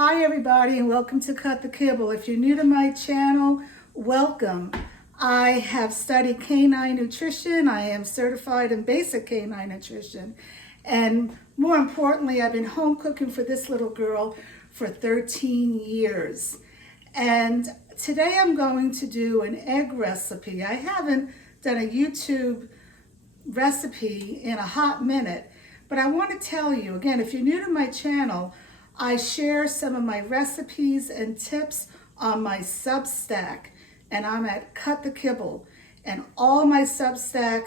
Hi everybody and welcome to Cut the Kibble. If you're new to my channel, welcome. I have studied canine nutrition. I am certified in basic canine nutrition. And more importantly, I've been home cooking for this little girl for 13 years. And today I'm going to do an egg recipe. I haven't done a YouTube recipe in a hot minute, but I want to tell you, again, if you're new to my channel, I share some of my recipes and tips on my Substack, and I'm at Cut the Kibble, and all my Substack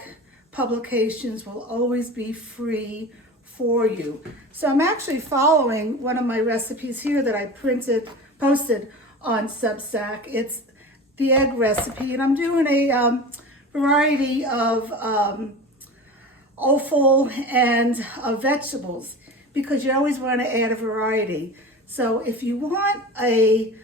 publications will always be free for you. So I'm actually following one of my recipes here that I posted on Substack. It's the egg recipe, and I'm doing a variety of offal and vegetables, because you always want to add a variety. So if you want a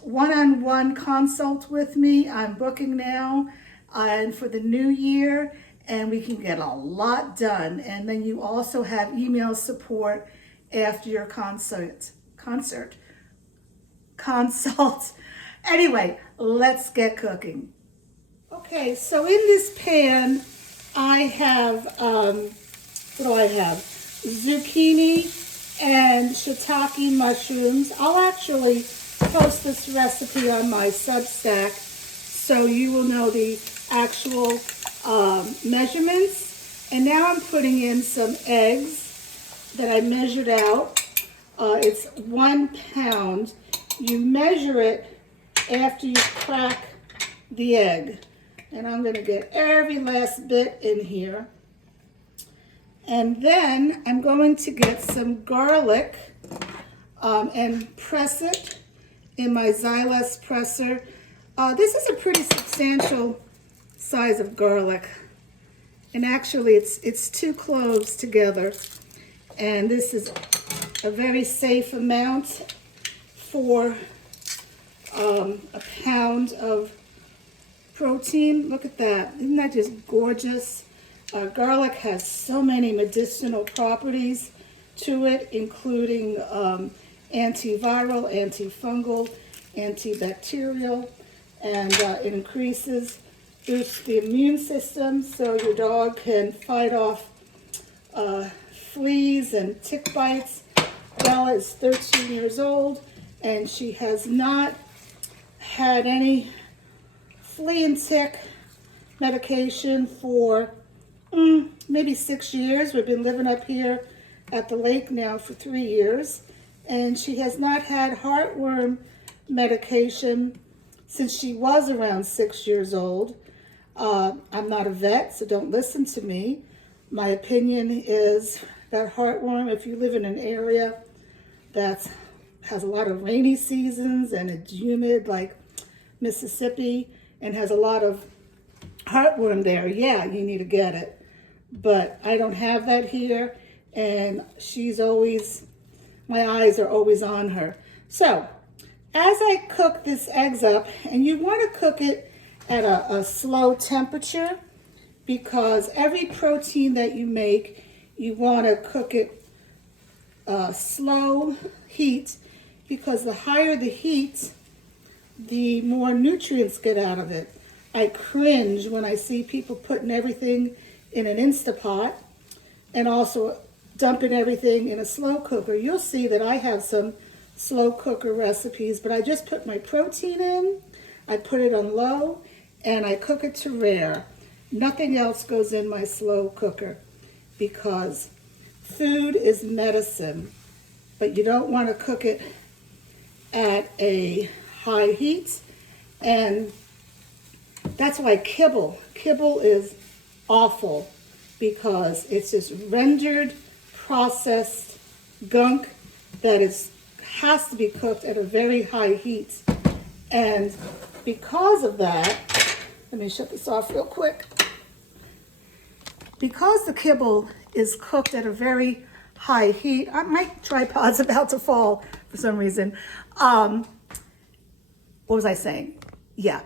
one-on-one consult with me, I'm booking now and for the new year, and we can get a lot done. And then you also have email support after your consult. Anyway, let's get cooking. Okay, so in this pan, I have, what do I have? Zucchini and shiitake mushrooms. I'll actually post this recipe on my Substack so you will know the actual measurements. And now I'm putting in some eggs that I measured out. It's 1 pound. You measure it after you crack the egg. And I'm going to get every last bit in here. And then I'm going to get some garlic and press it in my Xylus presser. This is a pretty substantial size of garlic. And actually it's 2 cloves together. And this is a very safe amount for a pound of protein. Look at that. Isn't that just gorgeous? Garlic has so many medicinal properties to it, including antiviral, antifungal, antibacterial, and it boosts the immune system so your dog can fight off fleas and tick bites. Bella is 13 years old and she has not had any flea and tick medication for maybe 6 years. We've been living up here at the lake now for 3 years, and she has not had heartworm medication since she was around 6 years old. I'm not a vet, so don't listen to me. My opinion is that heartworm, if you live in an area that has a lot of rainy seasons and it's humid like Mississippi and has a lot of heartworm there, yeah, you need to get it. But I don't have that here, and my eyes are always on her. So as I cook this eggs up, and you want to cook it at a slow temperature, because every protein that you make, you want to cook it slow heat, because the higher the heat, the more nutrients get out of it. I cringe when I see people putting everything in an Instapot and also dumping everything in a slow cooker. You'll see that I have some slow cooker recipes, but I just put my protein in, I put it on low, and I cook it to rare. Nothing else goes in my slow cooker, because food is medicine, but you don't want to cook it at a high heat. And that's why kibble is awful, because it's just rendered processed gunk that has to be cooked at a very high heat. And because of that, let me shut this off real quick. Because the kibble is cooked at a very high heat, my tripod's about to fall for some reason. What was I saying? Yeah.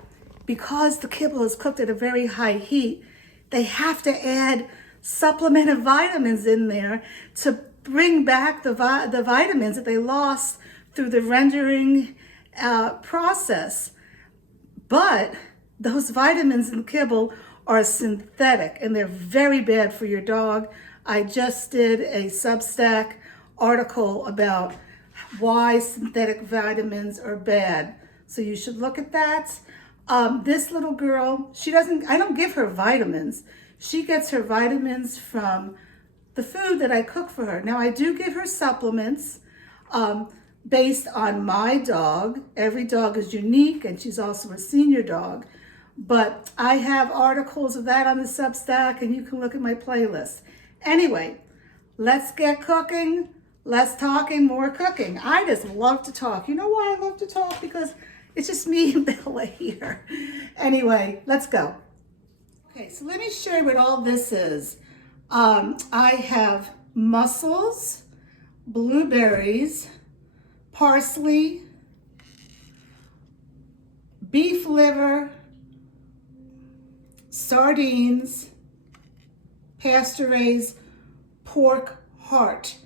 Because the kibble is cooked at a very high heat, they have to add supplemented vitamins in there to bring back the vitamins that they lost through the rendering process. But those vitamins in kibble are synthetic and they're very bad for your dog. I just did a Substack article about why synthetic vitamins are bad. So you should look at that. This little girl, I don't give her vitamins. She gets her vitamins from the food that I cook for her. Now I do give her supplements based on my dog. Every dog is unique and she's also a senior dog. But I have articles of that on the Substack and you can look at my playlist. Anyway, let's get cooking. Less talking, more cooking. I just love to talk. You know why I love to talk? Because it's just me and Bella here. Anyway, let's go. Okay, so let me show you what all this is. I have mussels, blueberries, parsley, beef liver, sardines, pasture-raised pork heart.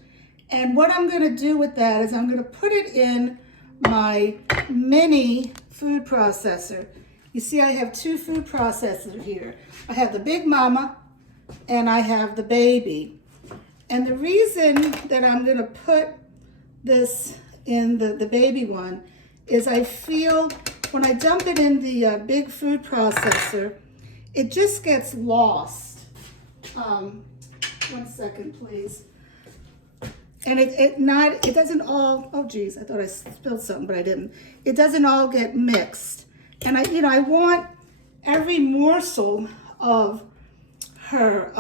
And what I'm going to do with that is I'm going to put it in my mini food processor. You see, I have two food processors here. I have the Big Mama and I have the baby. And the reason that I'm going to put this in the baby one is I feel when I dump it in the big food processor, it just gets lost. 1 second, please. And it doesn't all, oh geez, I thought I spilled something, but I didn't. It doesn't all get mixed. And I want every morsel of her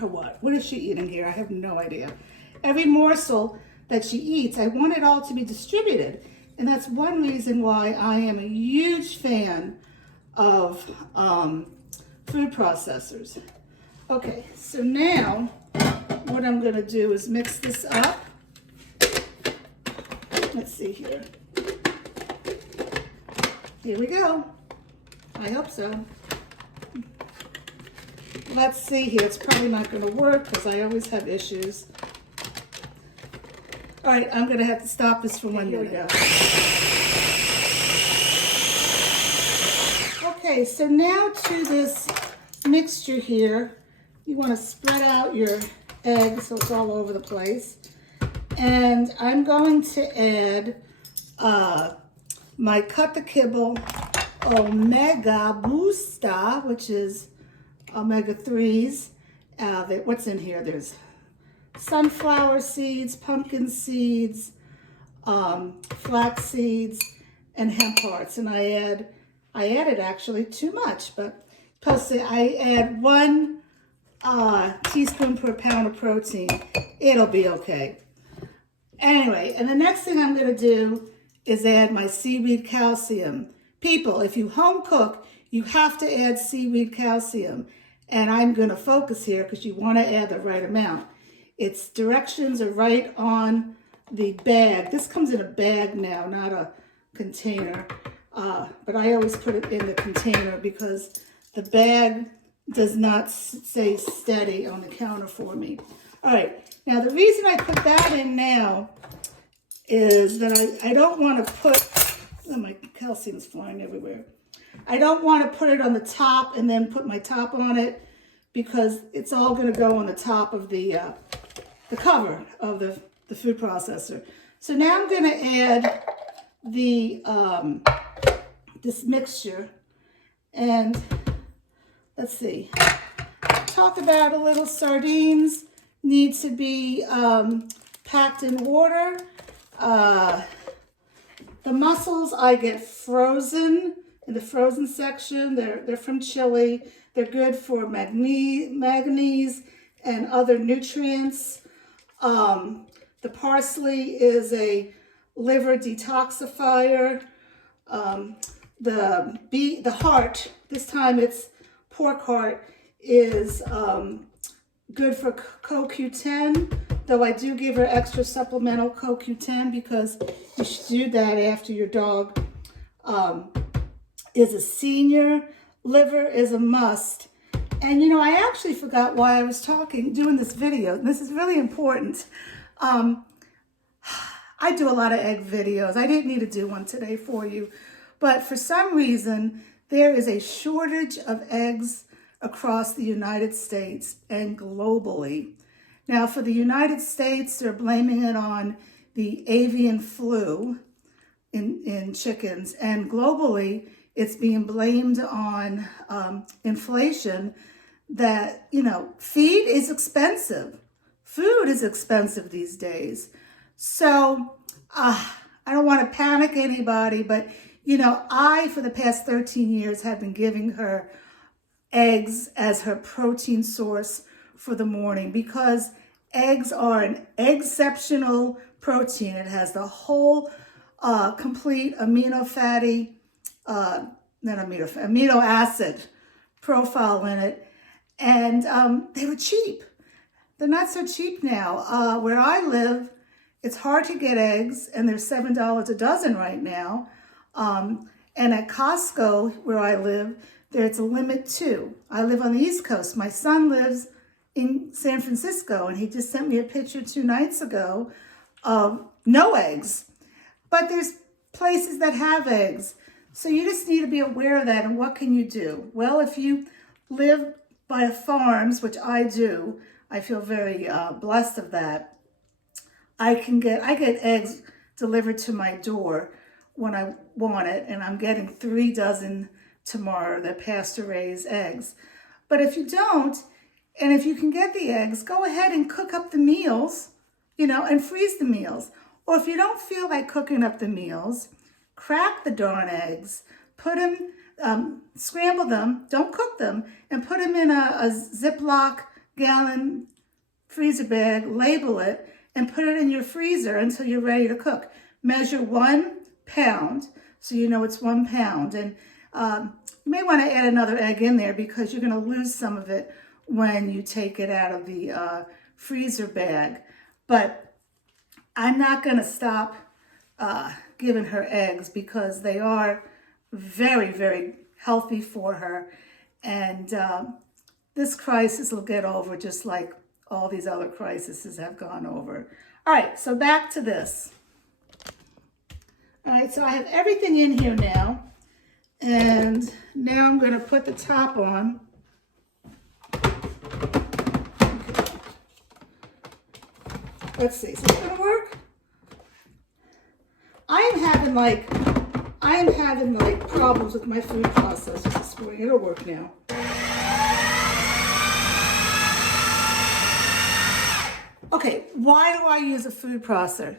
what is she eating here? I have no idea. Every morsel that she eats, I want it all to be distributed. And that's one reason why I am a huge fan of food processors. Okay, so now what I'm going to do is mix this up. Let's see here. Here we go. I hope so. Let's see here. It's probably not going to work because I always have issues. All right, I'm going to have to stop this for 1 minute. Here we go. Okay, so now to this mixture here. You want to spread out your eggs so it's all over the place. And I'm going to add my Cut the Kibble Omega Booster, which is omega-3s. What's in here? There's sunflower seeds, pumpkin seeds, flax seeds, and hemp hearts. And I added actually too much, but I add 1 teaspoon per pound of protein. It'll be okay. Anyway, and the next thing I'm going to do is add my seaweed calcium. People, if you home cook, you have to add seaweed calcium. And I'm going to focus here because you want to add the right amount. Its directions are right on the bag. This comes in a bag now, not a container. But I always put it in the container because the bag does not stay steady on the counter for me. All right, now the reason I put that in now is that I don't want to put, oh, my calcium's flying everywhere. I don't want to put it on the top and then put my top on it because it's all going to go on the top of the cover of the food processor. So now I'm going to add the this mixture, and let's see. Talk about a little sardines need to be packed in water. The mussels I get frozen in the frozen section. They're from Chile. They're good for manganese and other nutrients. The parsley is a liver detoxifier. The heart, this time it's pork heart, is good for CoQ10, though I do give her extra supplemental CoQ10 because you should do that after your dog is a senior. Liver is a must. And you know, I actually forgot why I was doing this video. This is really important. I I do a lot of egg videos. I didn't need to do one today for you, but for some reason, there is a shortage of eggs across the United States and globally. Now, for the United States, they're blaming it on the avian flu in chickens, and globally, it's being blamed on inflation. That, feed is expensive. Food is expensive these days. So I don't want to panic anybody, but, I, for the past 13 years, have been giving her eggs as her protein source for the morning because eggs are an exceptional protein. It has the whole complete amino acid profile in it. And they were cheap. They're not so cheap now. Where I live, it's hard to get eggs, and they're $7 a dozen right now. And at Costco, where I live, there's a limit too. I live on the East Coast. My son lives in San Francisco, and he just sent me a picture 2 nights ago of no eggs. But there's places that have eggs. So you just need to be aware of that. And what can you do? Well, if you live by farms, which I do, I feel very blessed of that. I get eggs delivered to my door when I want it, and I'm getting 3 dozen tomorrow. They're pasture-raised eggs. But if you don't, and if you can get the eggs, go ahead and cook up the meals, and freeze the meals. Or if you don't feel like cooking up the meals, crack the darn eggs, put them, scramble them, don't cook them, and put them in a Ziploc gallon freezer bag, label it, and put it in your freezer until you're ready to cook. Measure 1 pound, so you know it's 1 pound. And you may want to add another egg in there because you're going to lose some of it when you take it out of the freezer bag. But I'm not going to stop giving her eggs because they are very, very healthy for her. And this crisis will get over just like all these other crises have gone over. All right, so back to this. All right, so I have everything in here now. And now I'm going to put the top on. Let's see, is this going to work? I am having like problems with my food processor this morning. It'll work now. Okay, why do I use a food processor?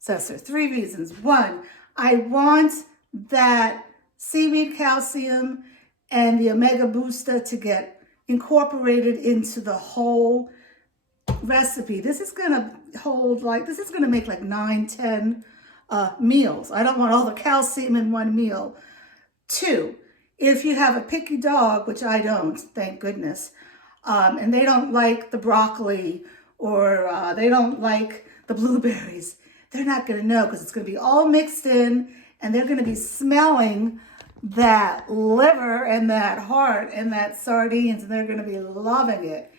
3 reasons. 1, I want that seaweed calcium and the omega booster to get incorporated into the whole recipe. This is going to make like 9-10 meals. I don't want all the calcium in one meal. 2, if you have a picky dog, which I don't, thank goodness, and they don't like the broccoli or they don't like the blueberries, they're not going to know because it's going to be all mixed in, and they're going to be smelling that liver and that heart and that sardines, and they're going to be loving it.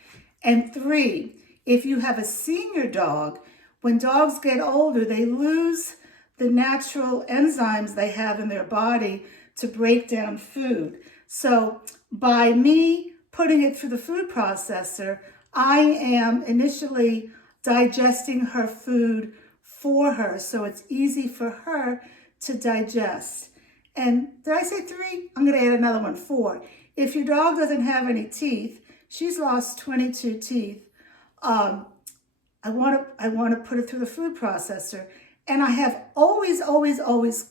And 3, if you have a senior dog, when dogs get older, they lose the natural enzymes they have in their body to break down food. So by me putting it through the food processor, I am initially digesting her food for her, so it's easy for her to digest. And did I say 3? I'm going to add another one, 4. If your dog doesn't have any teeth, she's lost 22 teeth. I want to put it through the food processor, and I have always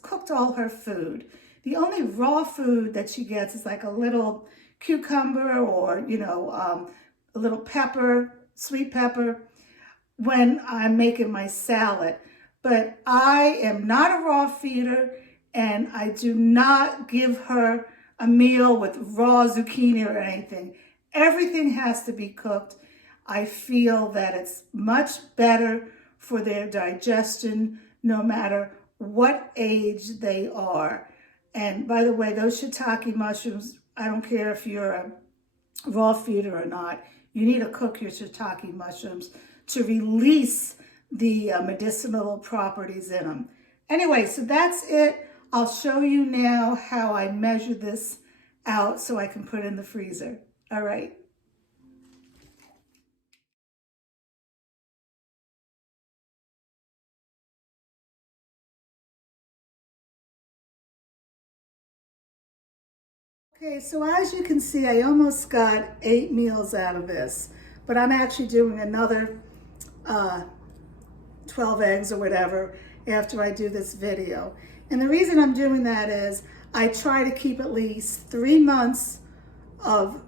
cooked all her food. The only raw food that she gets is like a little cucumber or a little pepper, sweet pepper, when I'm making my salad. But I am not a raw feeder, and I do not give her a meal with raw zucchini or anything. Everything has to be cooked. I feel that it's much better for their digestion, no matter what age they are. And by the way, those shiitake mushrooms, I don't care if you're a raw feeder or not, you need to cook your shiitake mushrooms to release the medicinal properties in them. Anyway, so that's it. I'll show you now how I measure this out so I can put it in the freezer. All right. Okay, so as you can see, I almost got 8 meals out of this, but I'm actually doing another 12 eggs or whatever after I do this video. And the reason I'm doing that is I try to keep at least 3 months of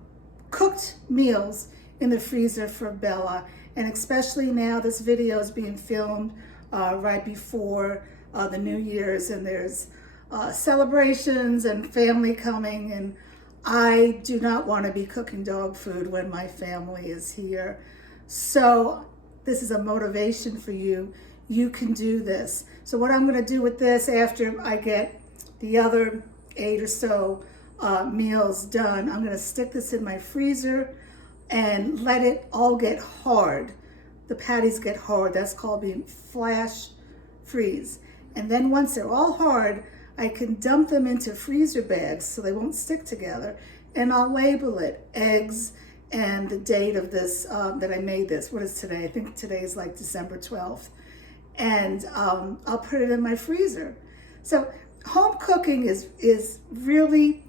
cooked meals in the freezer for Bella. And especially now this video is being filmed right before the New Year's, and there's celebrations and family coming, and I do not want to be cooking dog food when my family is here. So this is a motivation for you. You can do this. So what I'm going to do with this after I get the other 8 or so meals done, I'm going to stick this in my freezer and let it all get hard. The patties get hard. That's called being flash freeze. And then once they're all hard, I can dump them into freezer bags so they won't stick together. And I'll label it eggs and the date of this, that I made this. What is today? I think today is like December 12th. And I'll put it in my freezer. So home cooking is really,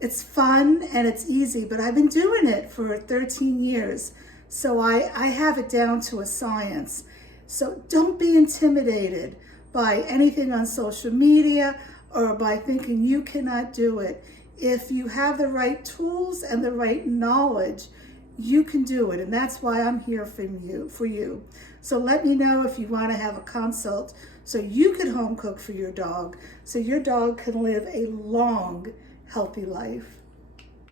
it's fun and it's easy, but I've been doing it for 13 years. So I have it down to a science. So don't be intimidated by anything on social media or by thinking you cannot do it. If you have the right tools and the right knowledge, you can do it. And that's why I'm here for you. So let me know if you want to have a consult so you can home cook for your dog, so your dog can live a long, healthy life.